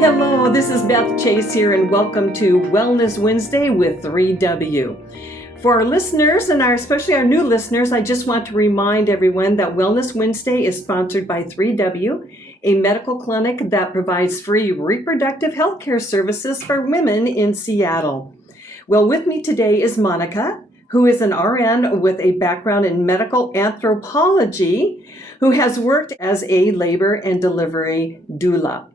Hello, this is Beth Chase here, and welcome to Wellness Wednesday with 3W. For our listeners, and especially our new listeners, I just want to remind everyone that Wellness Wednesday is sponsored by 3W, a medical clinic that provides free reproductive health care services for women in Seattle. Well, with me today is Monica, who is an RN with a background in medical anthropology, who has worked as a labor and delivery doula.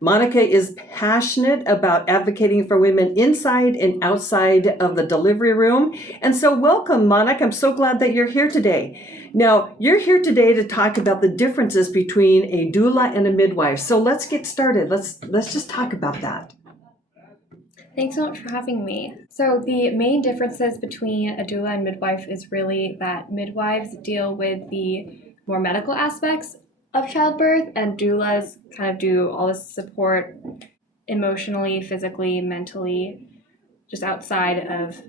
Monica is passionate about advocating for women inside and outside of the delivery room. And so welcome, Monica. I'm so glad that you're here today. Now, you're here today to talk about the differences between a doula and a midwife. So let's get started. Let's just talk about that. Thanks so much for having me. So the main differences between a doula and midwife is really that midwives deal with the more medical aspects of childbirth, and doulas kind of do all the support emotionally, physically, mentally, just outside of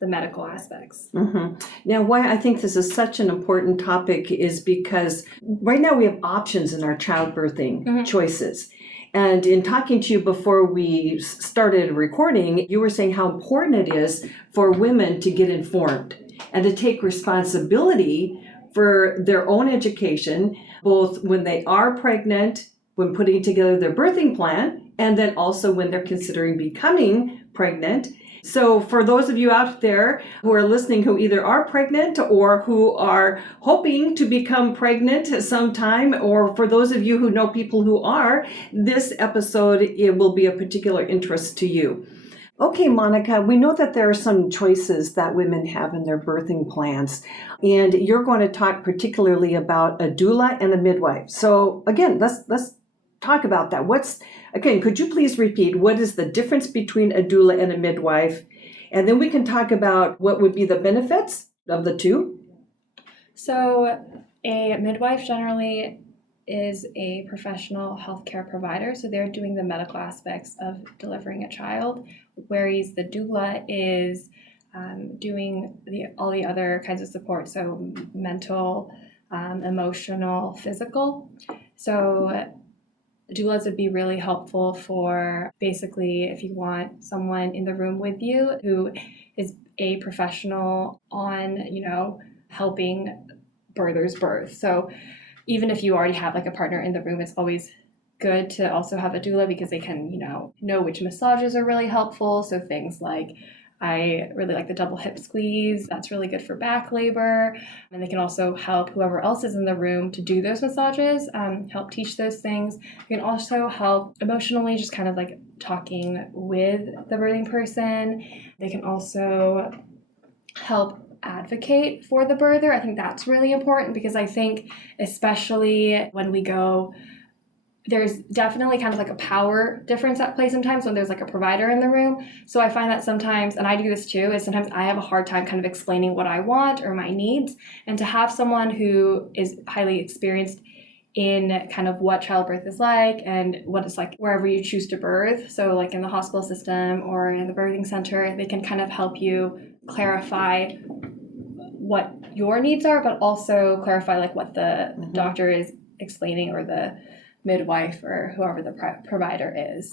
the medical aspects. Mm-hmm. Now, why I think this is such an important topic is because right now we have options in our childbirthing choices. And in talking to you before we started recording, you were saying how important it is for women to get informed and to take responsibility for their own education, both when they are pregnant, when putting together their birthing plan, and then also when they're considering becoming pregnant. So for those of you out there who are listening who either are pregnant or who are hoping to become pregnant sometime, or for those of you who know people who are, this episode, it will be of particular interest to you. Okay, Monica, we know that there are some choices that women have in their birthing plans, and you're going to talk particularly about a doula and a midwife. So again, let's talk about that. Could you please repeat what is the difference between a doula and a midwife? And then we can talk about what would be the benefits of the two. So a midwife generally is a professional healthcare provider, so they're doing the medical aspects of delivering a child, whereas the doula is doing all the other kinds of support, so mental, emotional, physical. So doulas would be really helpful for basically if you want someone in the room with you who is a professional on, helping birthers birth. So even if you already have like a partner in the room, it's always good to also have a doula because they can, know which massages are really helpful. So things like, I really like the double hip squeeze. That's really good for back labor. And they can also help whoever else is in the room to do those massages, help teach those things. They can also help emotionally, just kind of like talking with the birthing person. They can also help advocate for the birther. I think that's really important because I think especially when we go, there's definitely kind of like a power difference at play sometimes when there's like a provider in the room. So I find that sometimes, and I do this too, is sometimes I have a hard time kind of explaining what I want or my needs, and to have someone who is highly experienced in kind of what childbirth is like and what it's like wherever you choose to birth. So like in the hospital system or in the birthing center, they can kind of help you clarify what your needs are, but also clarify like what the doctor is explaining or the midwife or whoever the provider is.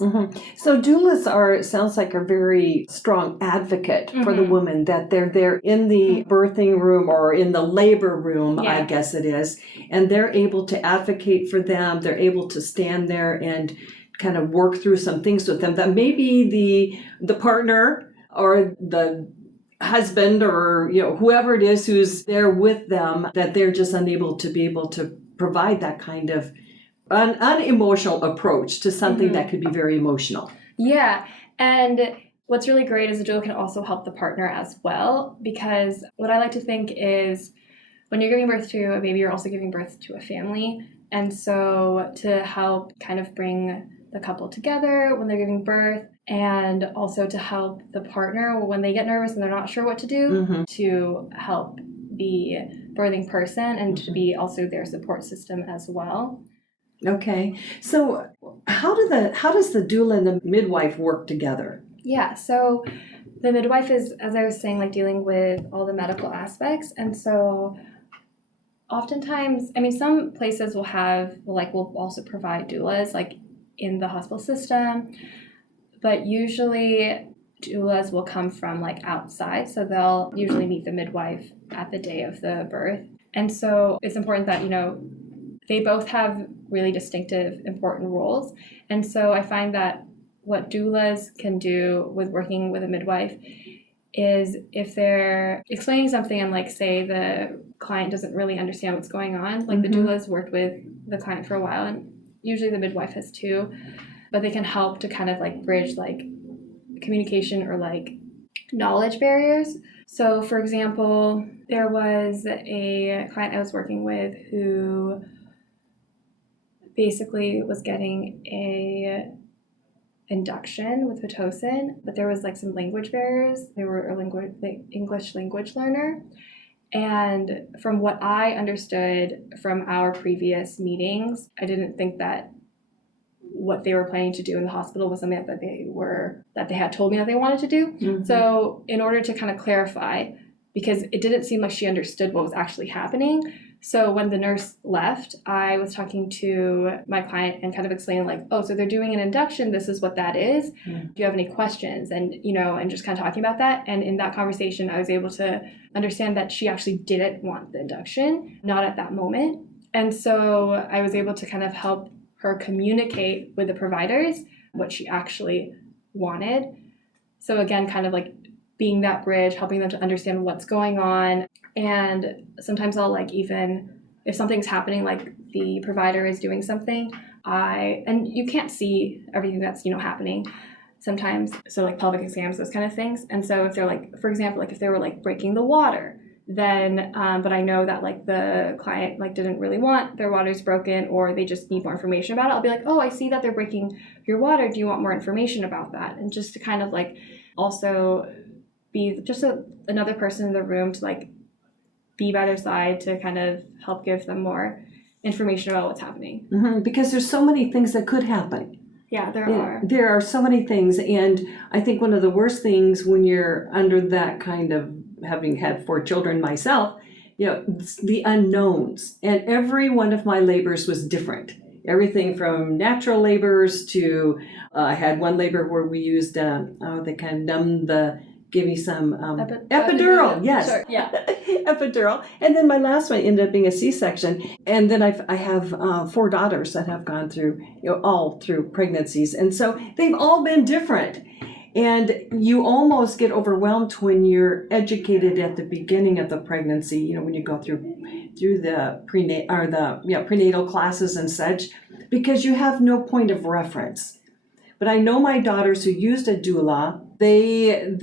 So doulas sounds like a very strong advocate for the woman, that they're there in the birthing room or in the labor room, I guess it is, and they're able to advocate for them. They're able to stand there and kind of work through some things with them that maybe the partner or the husband or whoever it is who's there with them, that they're just unable to be able to provide that kind of an unemotional approach to something that could be very emotional. Yeah, and what's really great is the doula can also help the partner as well, because what I like to think is when you're giving birth to a baby, you're also giving birth to a family. And so to help kind of bring the couple together when they're giving birth, and also to help the partner when they get nervous and they're not sure what to do, to help the birthing person and to be also their support system as well. Okay, so how does the doula and the midwife work together? Yeah, so the midwife is, as I was saying, like dealing with all the medical aspects, and so oftentimes, I mean, some places will also provide doulas, like in the hospital system, but usually doulas will come from like outside, so they'll usually meet the midwife at the day of the birth. And so it's important that, they both have really distinctive, important roles. And so I find that what doulas can do with working with a midwife is if they're explaining something and like say the client doesn't really understand what's going on, like the doula's worked with the client for a while and usually the midwife has too, but they can help to kind of like bridge like communication or like knowledge barriers. So for example, there was a client I was working with who basically was getting a induction with Pitocin, but there was like some language barriers. They were English language learner. And from what I understood from our previous meetings, I didn't think that what they were planning to do in the hospital was something that they had told me that they wanted to do. So in order to kind of clarify, because it didn't seem like she understood what was actually happening, so when the nurse left, I was talking to my client and kind of explaining like, oh, so they're doing an induction. This is what that is. Do you have any questions? And, and just kind of talking about that. And in that conversation, I was able to understand that she actually didn't want the induction, not at that moment. And so I was able to kind of help her communicate with the providers what she actually wanted. So again, kind of like being that bridge, helping them to understand what's going on. And sometimes I'll like, even if something's happening, like the provider is doing something, and you can't see everything that's, happening sometimes. So like pelvic exams, those kind of things. And so if they're like, for example, like if they were like breaking the water, then, but I know that like the client like didn't really want their water's broken or they just need more information about it. I'll be like, oh, I see that they're breaking your water. Do you want more information about that? And just to kind of like also be just another person in the room to like be by their side to kind of help give them more information about what's happening. Because there's so many things that could happen. Yeah, there are. There are so many things. And I think one of the worst things when you're under that kind of, having had 4 children myself, the unknowns. And every one of my labors was different. Everything from natural labors to, I had one labor where we used, they kind of numbed give me some epidural. Yes. Sure. Yeah. Epidural. And then my last one ended up being a C-section. And then I have 4 daughters that have gone through, all through pregnancies. And so they've all been different. And you almost get overwhelmed when you're educated at the beginning of the pregnancy, when you go through the prenatal classes and such, because you have no point of reference. But I know my daughters who used a doula, they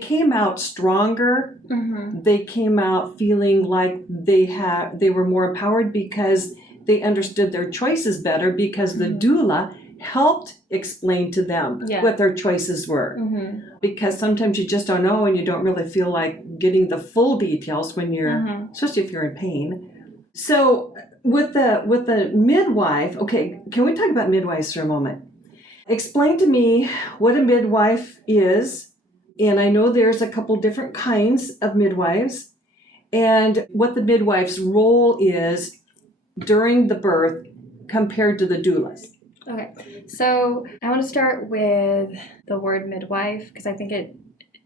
came out stronger. They came out feeling like they were more empowered because they understood their choices better because the doula helped explain to them what their choices were. Because sometimes you just don't know and you don't really feel like getting the full details when you're, especially if you're in pain. So with the midwife, okay, can we talk about midwives for a moment? Explain to me what a midwife is, and I know there's a couple different kinds of midwives, and what the midwife's role is during the birth compared to the doulas. Okay, so I want to start with the word midwife because I think it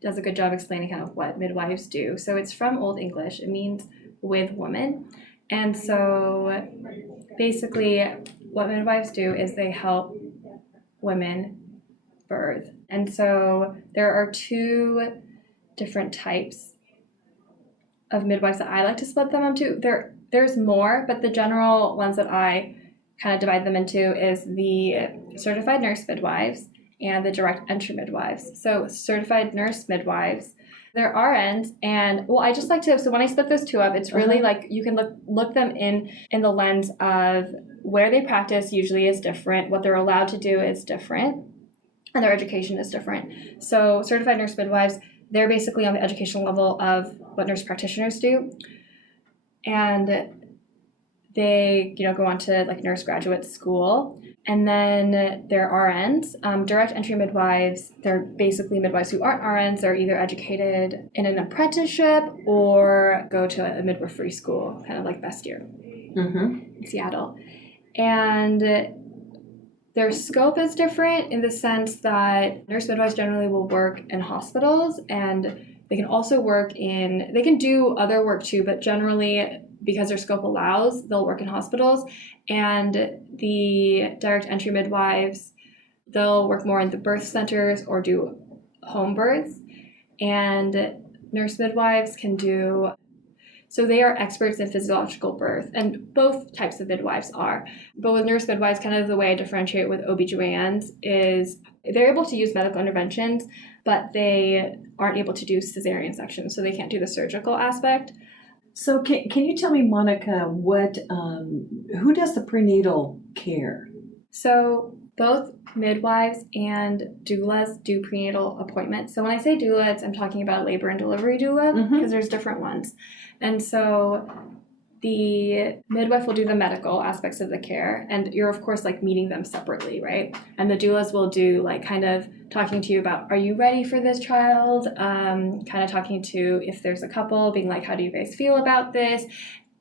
does a good job explaining kind of what midwives do. So it's from Old English. It means with woman. And so basically what midwives do is they help women birth. And so there are 2 different types of midwives that I like to split them into. There's more, but the general ones that I kind of divide them into is the certified nurse midwives and the direct entry midwives. So certified nurse midwives, they're RNs, and I just like to, so when I split those 2 up, it's really like you can look them in the lens of where they practice usually is different, what they're allowed to do is different, and their education is different. So certified nurse midwives, they're basically on the educational level of what nurse practitioners do. And they, go on to like nurse graduate school. And then there are RNs, direct entry midwives. They're basically midwives who aren't RNs. They're either educated in an apprenticeship or go to a midwifery school, kind of like Best Year in Seattle. And their scope is different in the sense that nurse midwives generally will work in hospitals, and they can also they can do other work too, but generally, because their scope allows, they'll work in hospitals. And the direct entry midwives, they'll work more in the birth centers or do home births. And nurse midwives so they are experts in physiological birth, and both types of midwives are. But with nurse midwives, kind of the way I differentiate with OBGYNs is they're able to use medical interventions, but they aren't able to do cesarean sections, so they can't do the surgical aspect. So can you tell me, Monica, who does the prenatal care? So both midwives and doulas do prenatal appointments. So when I say doula, I'm talking about a labor and delivery doula, because there's different ones. And so the midwife will do the medical aspects of the care, and you're of course like meeting them separately, right? And the doulas will do like kind of talking to you about, are you ready for this child? Kind of talking to, if there's a couple, being like, how do you guys feel about this?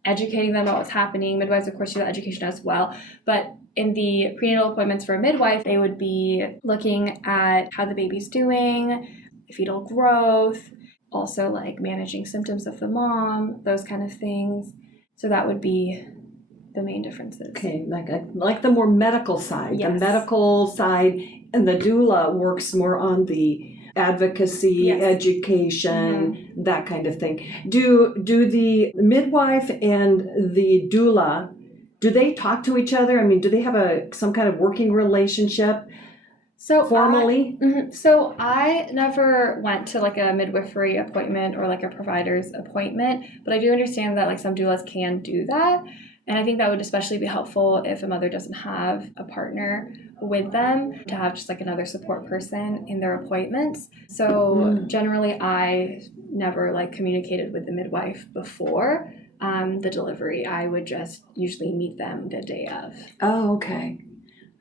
Educating them about what's happening. Midwives, of course, do that education as well. But in the prenatal appointments for a midwife, they would be looking at how the baby's doing, fetal growth, also like managing symptoms of the mom, those kind of things. So that would be the main differences. Okay, like the more medical side. Yes. The medical side, and the doula works more on the advocacy, yes. education, that kind of thing. Do the midwife and the doula, do they talk to each other? I mean, do they have some kind of working relationship? So formally? So I never went to like a midwifery appointment or like a provider's appointment, but I do understand that like some doulas can do that. And I think that would especially be helpful if a mother doesn't have a partner with them, to have just like another support person in their appointments. So generally I never like communicated with the midwife before the delivery. I would just usually meet them the day of. Oh, okay.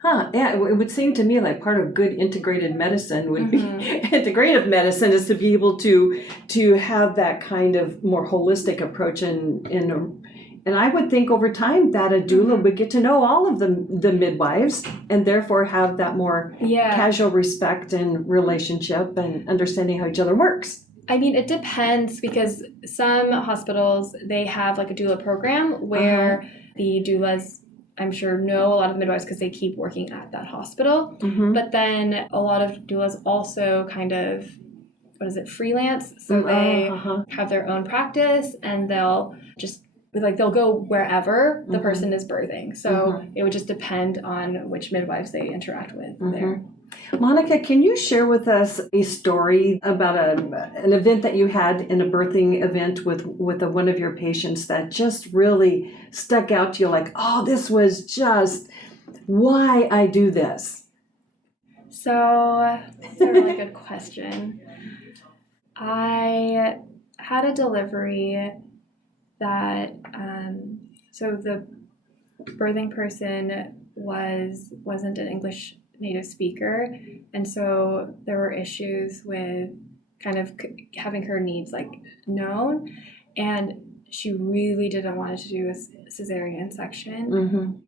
Yeah, it would seem to me like part of good integrated medicine would be, integrative medicine is to be able to have that kind of more holistic approach, and I would think over time that a doula would get to know all of the midwives, and therefore have that more casual respect and relationship and understanding how each other works. I mean, it depends, because some hospitals, they have like a doula program where the doulas, I'm sure, know a lot of midwives because they keep working at that hospital. But then a lot of doulas also kind of, freelance. So they have their own practice, and they'll just they'll go wherever the person is birthing. So it would just depend on which midwives they interact with there. Monica, can you share with us a story about an event that you had in a birthing event with one of your patients that just really stuck out to you, like, oh, this was just why I do this? So that's a really good question. I had a delivery that, so the birthing person wasn't an English native speaker, and so there were issues with kind of having her needs like known, and she really didn't want to do a cesarean section.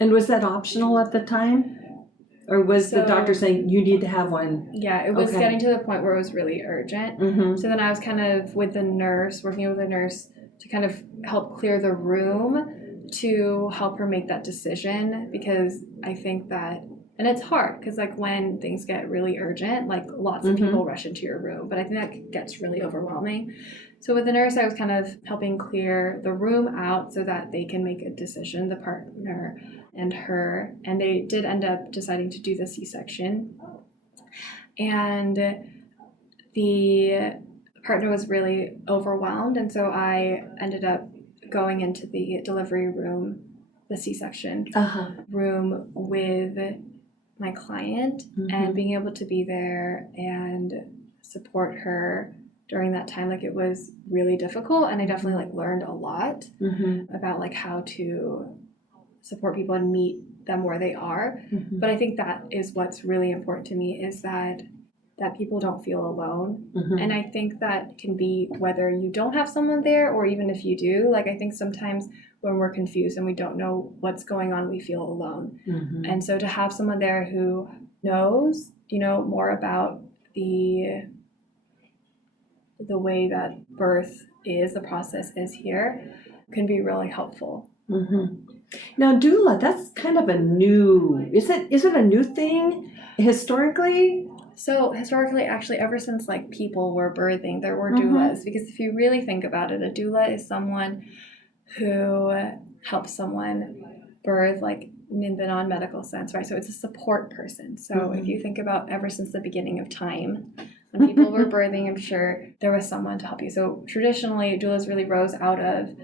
And was that optional at the time, or was the doctor saying you need to have one? Yeah, it was getting to the point where it was really urgent. So then I was kind of working with a nurse to kind of help clear the room to help her make that decision, because I think that, and it's hard because like when things get really urgent, like lots of people rush into your room, but I think that gets really overwhelming. So with the nurse, I was kind of helping clear the room out so that they can make a decision, the partner and her, and they did end up deciding to do the C-section. And the partner was really overwhelmed, and so I ended up going into the delivery room, the C-section room with my client, and being able to be there and support her during that time. Like, it was really difficult, and I definitely like learned a lot about like how to support people and meet them where they are. But I think that is what's really important to me, is that that people don't feel alone. Mhm. And I think that can be whether you don't have someone there or even if you do. Like, I think sometimes when we're confused and we don't know what's going on, we feel alone. Mhm. And so to have someone there who knows, more about the way that birth is, the process is here, can be really helpful. Mhm. Now, doula, that's kind of a new, is it a new thing historically? So historically, actually, ever since like people were birthing, there were Mhm. doulas. Because if you really think about it, a doula is someone who helps someone birth, like in the non-medical sense, right? So it's a support person. So if you think about ever since the beginning of time, when people were birthing, I'm sure there was someone to help you. So traditionally, doulas really rose out of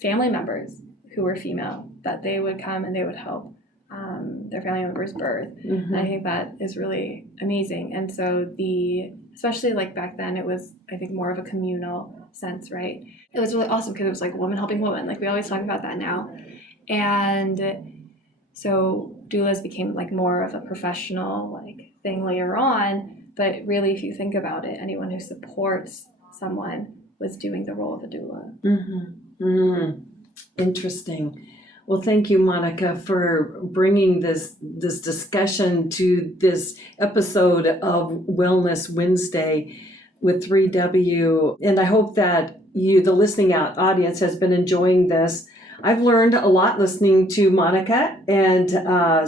family members who were female, that they would come and they would help their family members birth. And I think that is really amazing. And so especially like back then, it was, I think, more of a communal sense, right? It was really awesome because it was like woman helping woman. Like we always talk about that now. And so doulas became like more of a professional like thing later on. But really, if you think about it, anyone who supports someone was doing the role of a doula. Mm-hmm. Mm-hmm. Interesting. Well, thank you, Monica, for bringing this discussion to this episode of Wellness Wednesday with 3W. And I hope that you, the listening audience, has been enjoying this. I've learned a lot listening to Monica, and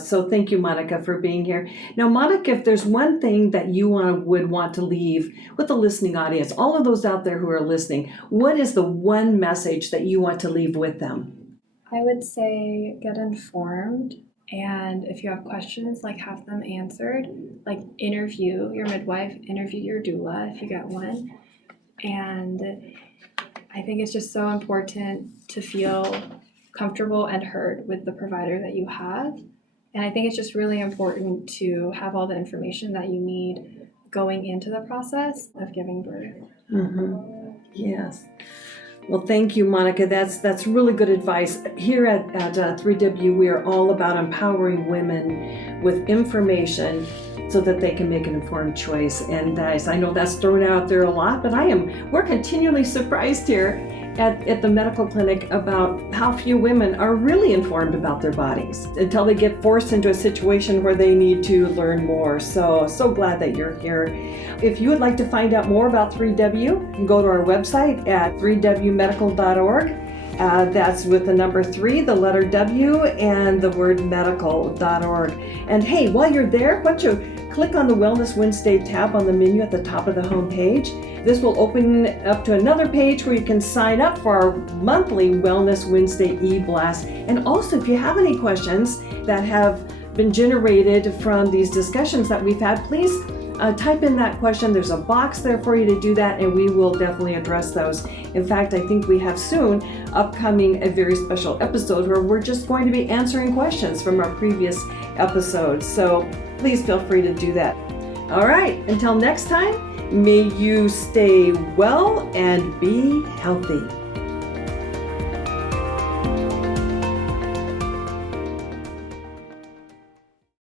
so thank you, Monica, for being here. Now, Monica, if there's one thing that you would want to leave with the listening audience, all of those out there who are listening, what is the one message that you want to leave with them? I would say get informed, and if you have questions, like have them answered. Like interview your midwife, interview your doula if you get one. And I think it's just so important to feel comfortable and heard with the provider that you have. And I think it's just really important to have all the information that you need going into the process of giving birth. Mm-hmm. Yes. Well, thank you, Monica. That's really good advice. Here at 3W, we are all about empowering women with information so that they can make an informed choice. And I know that's thrown out there a lot, but we're continually surprised here at the medical clinic about how few women are really informed about their bodies until they get forced into a situation where they need to learn more. So glad that you're here. If you would like to find out more about 3W, you can go to our website at 3wmedical.org. That's with the number 3, the letter W, and the word medical.org. And hey, while you're there, why don't you click on the Wellness Wednesday tab on the menu at the top of the home page. This will open up to another page where you can sign up for our monthly Wellness Wednesday e-blast. And also, if you have any questions that have been generated from these discussions that we've had, please type in that question. There's a box there for you to do that, and we will definitely address those. In fact, I think we have soon upcoming a very special episode where we're just going to be answering questions from our previous episodes. So please feel free to do that. All right, until next time, may you stay well and be healthy.